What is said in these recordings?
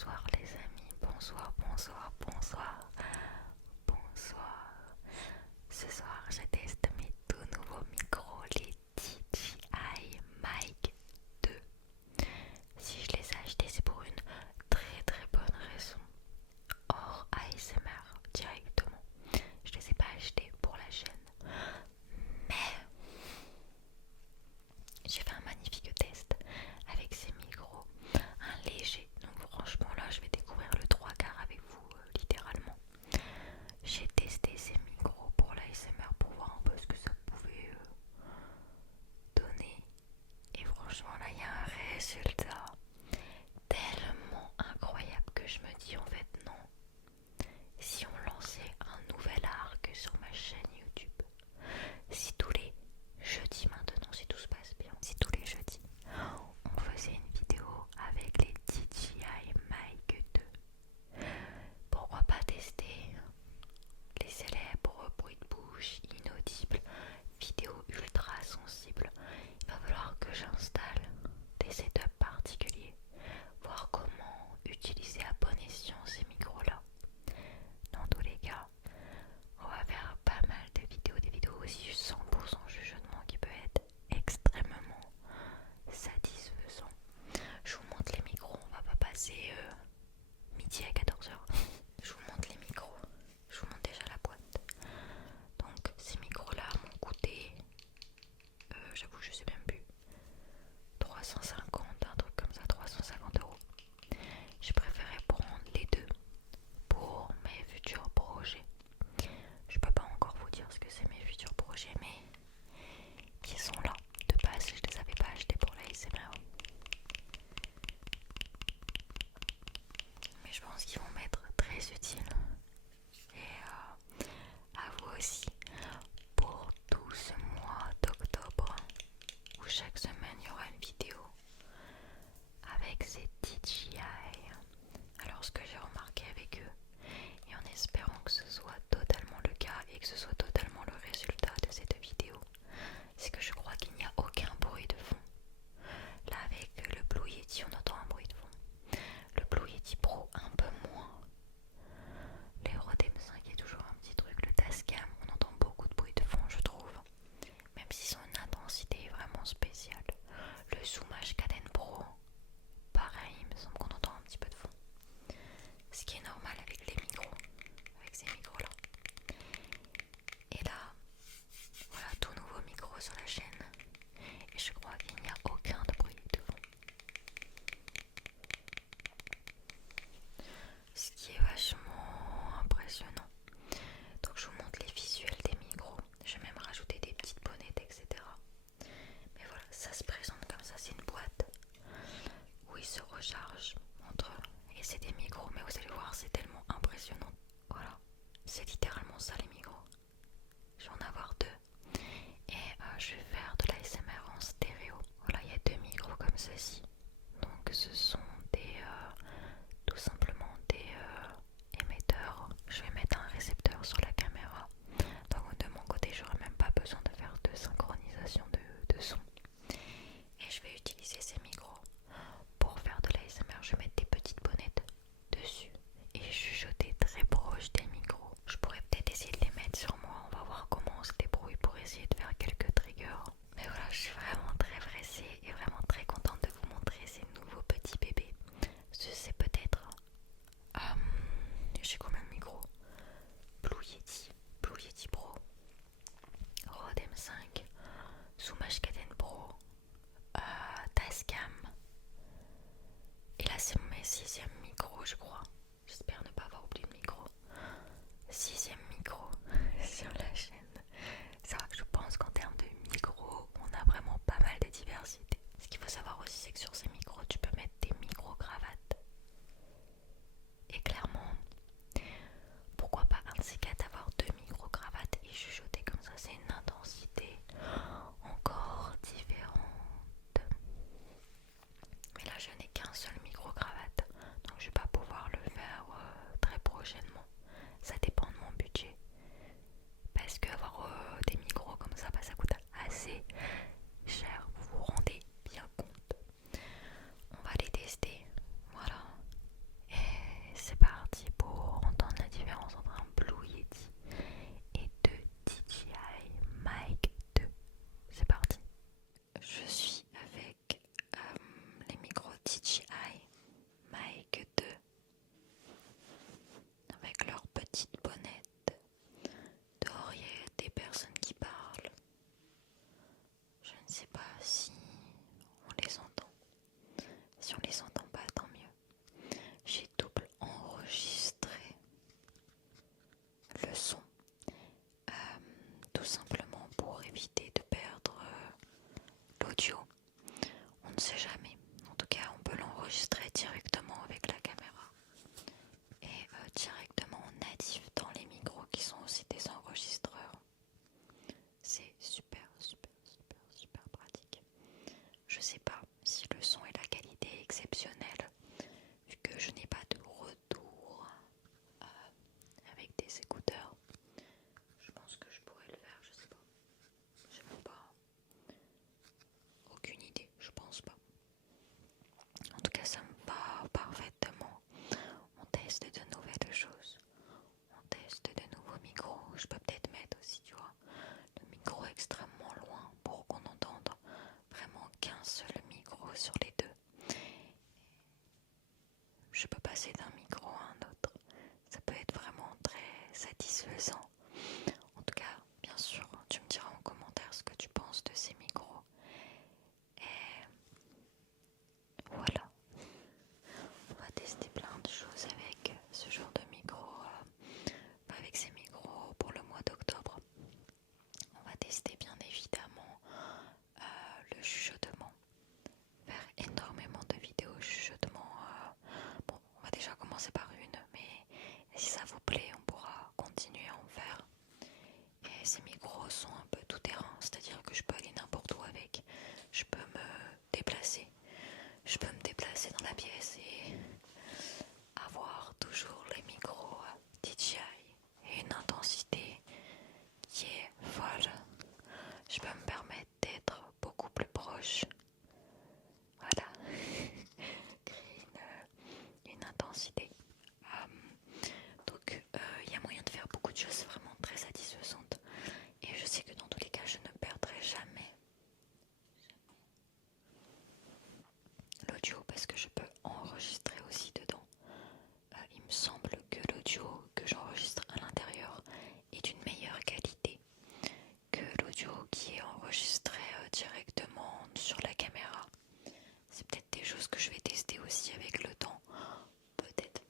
Bonsoir les amis, bonsoir, bonsoir, bonsoir, bonsoir. Ce soir je teste mes tout nouveaux micros, les DJI Mic 2. Si je les ai achetés c'est pour une très bonne raison. Hors ASMR directement. Je les ai pas achetés pour la chaîne. Mais j'ai fait un magnifique test avec ces micros, un léger, donc franchement là je vais découvrir le trois quarts avec vous littéralement. J'ai testé ces micros pour l'ASMR pour voir un peu ce que ça pouvait donner et franchement là il y a un résultat tellement incroyable que je me dis en fait non, si on lançait un nouvel arc sur ma chaîne YouTube, si tous les jeudis maintenant, si tout se passe bien, si tous les jeudis on faisait une vidéo avec les DJI Mic 2, pourquoi pas tester les célèbres bruits de bouche inaudibles, vidéos ultra sensibles. Il va falloir que j'installe des setups particuliers, voir comment utiliser à bon escient ces micros là. Dans tous les cas, on va faire pas mal de vidéos, des vidéos aussi 100% chuchotement qui peut être extrêmement satisfaisant. Je vous montre les micros, on va pas passer midi à 14h. Je vous montre les micros, je vous montre déjà la boîte. Donc ces micros là m'ont coûté, j'avoue je sais même plus, 350, un truc comme ça, 350 €. J'ai préféré prendre les deux pour mes futurs projets. Je peux pas encore vous dire ce que c'est mes futurs projets, mais qui sont là. De base, je les avais pas achetés pour la ASMR. Mais je pense qu'ils vont m'être très utiles. Et à vous aussi, pour tout ce mois d'octobre, où chaque semaine il y aura une vidéo avec ces DJI. Alors ce que j'ai remarqué avec eux, et en espérant que ce soit totalement le cas et que ce soit totalement le résultat de cette vidéo, c'est que je crois qu'il n'y a aucun bruit de fond. Là avec le Blue Yeti on entend un bruit de fond. Le Blue Yeti Pro un peu moins. Les Rode M5 est toujours un petit truc. Le Tascam on entend beaucoup de bruit de fond je trouve. Même s'ils ont une intensité vraiment spéciale. Le Zoom H4n Pro, pareil, il me semble qu'on entend un petit peu de fond. Ce qui est normal avec les micros, avec ces micros là. Et là, voilà tout nouveau micro sur la chaîne. Et je crois qu'il n'y a aucun de bruit de fond. Ce qui est vachement impressionnant. Donc je vous montre les visuels des micros. Je vais même rajouter des petites bonnettes, etc. Mais voilà, ça se présente comme ça, c'est une boîte où il se recharge entre eux. Et c'est des micros, mais vous allez voir, c'est tellement impressionnant. Voilà, c'est littéralement ça les micros. Je vais en avoir deux. Et je vais faire de l'ASMR en stéréo. Voilà, il y a deux micros comme ceci. Donc ce sont des tout simplement des émetteurs. Je vais mettre un récepteur sur la caméra. Donc de mon côté, j'aurai même pas besoin de faire de synchronisation de son. Et je vais utiliser ces micros pour faire de l'ASMR. Je vais mettre des petites bonnettes dessus et chuchoter très proche des micros. Je pourrais peut-être essayer de les mettre sur moi. On va voir comment on se débrouille pour essayer de faire quelques triggers. Mais voilà, je suis vraiment très pressée et vraiment très contente de vous montrer si on les entend pas, tant mieux. J'ai double enregistré le son, tout simplement pour éviter de perdre l'audio. On ne sait jamais. En tout cas, on peut l'enregistrer directement avec la caméra et directement natif dans les micros qui sont aussi des enregistreurs. C'est super, super, super, super pratique. Je sais pas si le son et la qualité est exceptionnelle, vu que je n'ai pas de retour avec des écouteurs. Je pense que je pourrais le faire, je sais pas. J'ai même pas. Aucune idée, je pense pas. En tout cas, ça me va parfaitement. On teste de nouvelles choses. On teste de nouveaux micros. Je peux peut-être mettre aussi, tu vois, le micro extrêmement loin pour qu'on entende vraiment qu'un seul micro sur les deux. Je peux passer d'un micro à un autre. Ça peut être vraiment très satisfaisant. En tout cas, bien sûr, tu me diras en commentaire ce que tu penses de ces micros. Et voilà. On va tester plein de choses avec ce genre de micro, avec ces micros pour le mois d'octobre. On va tester bien évidemment le chuchotement, faire énormément de vidéos chuchotement. Bon, on va déjà commencer par une, mais si ça vous plaît, on pourra continuer à en faire. Et ces micros sont un peu tout terrain, c'est-à-dire que je peux aller n'importe où avec. Je peux me déplacer. Je peux me déplacer dans la pièce et avoir toujours les micros DJI et une intensité qui est folle. Je peux me permettre d'être beaucoup plus proche. Voilà. Créer une intensité. Donc il y a moyen de faire beaucoup de choses vraiment très satisfaisantes. Et je sais que dans tous les cas, je ne perdrai jamais l'audio parce que je peux enregistrer aussi dedans. Il me semble que l'audio que j'enregistre à l'intérieur est d'une meilleure qualité que l'audio qui est enregistré directement sur la caméra. C'est peut-être des choses que je vais tester aussi avec le temps. Peut-être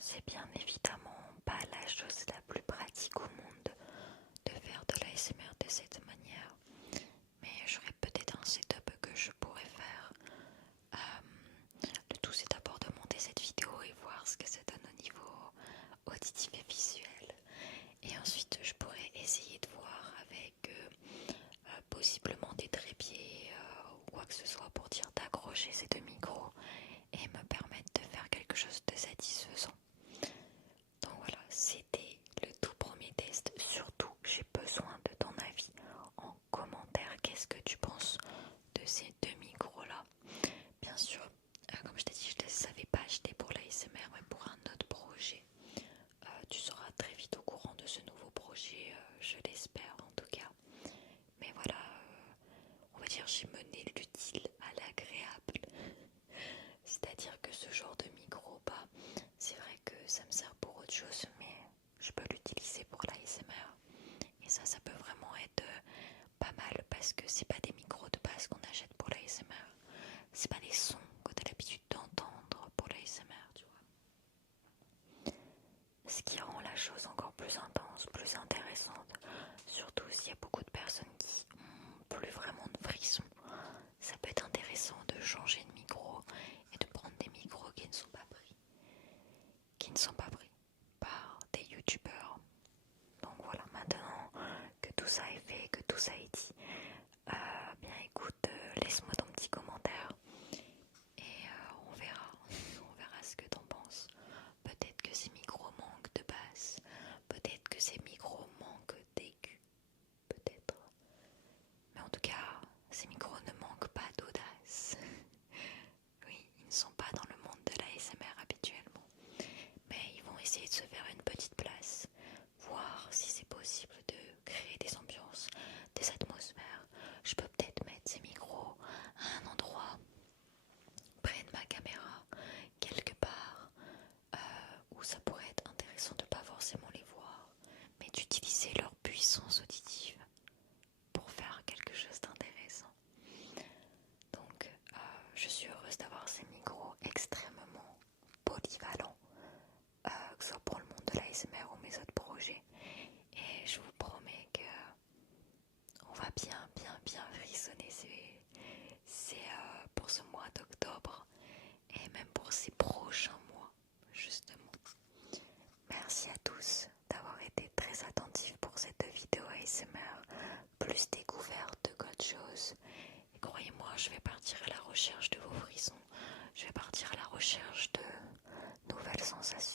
c'est bien évidemment pas la chose la plus pratique au monde de faire de l'ASMR de cette manière, mais j'aurais peut-être un setup que je pourrais faire. Le tout c'est d'abord de monter cette vidéo et voir ce que ça donne au niveau auditif et visuel. Et ensuite je pourrais essayer de voir avec possiblement des trépieds ou quoi que ce soit pour dire d'accrocher ces deux micros et me permettre de faire quelque chose de satisfaisant. Donc voilà, c'était le tout premier test. Surtout, j'ai besoin de ton avis en commentaire. Qu'est-ce que tu penses de ces deux micros-là? Bien sûr, comme je t'ai dit, je ne les avais pas achetés pour l'ASMR, mais pour un autre projet. Tu seras très vite au courant de ce nouveau projet, je l'espère en tout cas. Mais voilà, on va dire j'ai mené l'utile à l'agréable. C'est-à-dire que ce genre de micro, bah, c'est vrai que ça me sert pour autre chose, mais je peux l'utiliser pour l'ASMR. Et ça peut vraiment être pas mal parce que c'est pas des micros de base qu'on achète pour l'ASMR. C'est pas des sons que tu as l'habitude d'entendre pour l'ASMR, tu vois. Ce qui rend la chose encore plus intense, plus intéressante. Surtout s'il y a beaucoup de personnes qui ont plus vraiment de frissons. Ça peut être intéressant de changer de micro et de prendre des micros qui ne sont pas pris par des youtubeurs. Donc voilà, maintenant que tout ça est fait, que tout ça est dit, bien écoute, laisse-moi ton petit commentaire et on verra, on verra ce que t'en penses. Peut-être que ces micros manquent de basse, peut-être que ces micros manquent d'aigu, peut-être. Mais en tout cas, ces micros ne manquent pas d'audace. Oui, ils ne sont pas dans le monde de l'ASMR habituellement, mais ils vont essayer de se faire une petite place, voir si c'est possible de créer des ambiances, des atmosphères. Je peux peut-être mettre ces micros à un endroit près de ma caméra, quelque part, où ça pourrait être intéressant de ne pas forcément les voir, mais d'utiliser leur puissance auditive pour faire quelque chose d'intéressant. Donc, je suis heureuse d'avoir ces micros extrêmement polyvalents, que ce soit pour le monde de l'ASMR ou mes autres projets. Et je vous promets que on va bien frissonner pour ce mois d'octobre et même pour ces prochains mois, justement. Merci à tous d'avoir été très attentifs pour cette vidéo ASMR, plus découverte qu'autre chose. Et croyez-moi, je vais partir à la recherche de vos frissons, je vais partir à la recherche de nouvelles sensations.